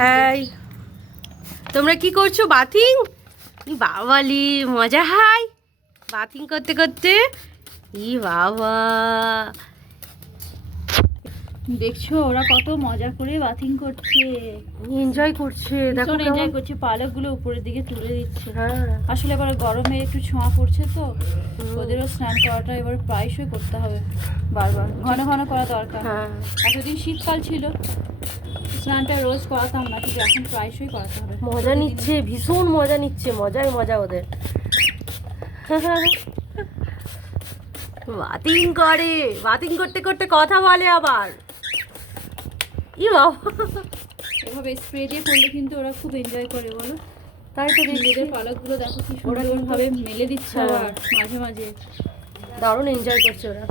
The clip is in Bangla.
এই তোমরা কি করছো? বাথিং? বাবালি মজা হয় বাথিং করতে করতে। ই বাবা, দেখছো ওরা কত মজা করে বাথিং করছে, এনজয় করছে। দেখো ভীষণ এনজয় করছে, পালকগুলো উপরের দিকে তুলে দিচ্ছে। হ্যাঁ আসলে এবার গরমে একটু ছোঁয়া পড়ছে তো, ওদেরও স্নান করাটা এবার প্রায়শই করতে হবে, বারবার ঘন ঘন করা দরকার। হ্যাঁ এতদিন শীতকাল ছিল, স্নানটা রোজ করাতাম না, কিন্তু এখন প্রায়শই করাতে হবে। মজা নিচ্ছে, ভীষণ মজা নিচ্ছে, মজাই মজা ওদের। বাতিং করে, বাতিং করতে করতে কথা বলে আবার। ই বাবা, এভাবে স্প্রে দিয়ে করলে কিন্তু ওরা খুব এনজয় করে, বলো? তাই তো দেখছি, নিজেদের পালকগুলো দেখো কি ওরা সুন্দরভাবে মেলে দিচ্ছে হ্যাঁ। আবার মাঝে মাঝে। দারুণ এনজয় করছে ওরা।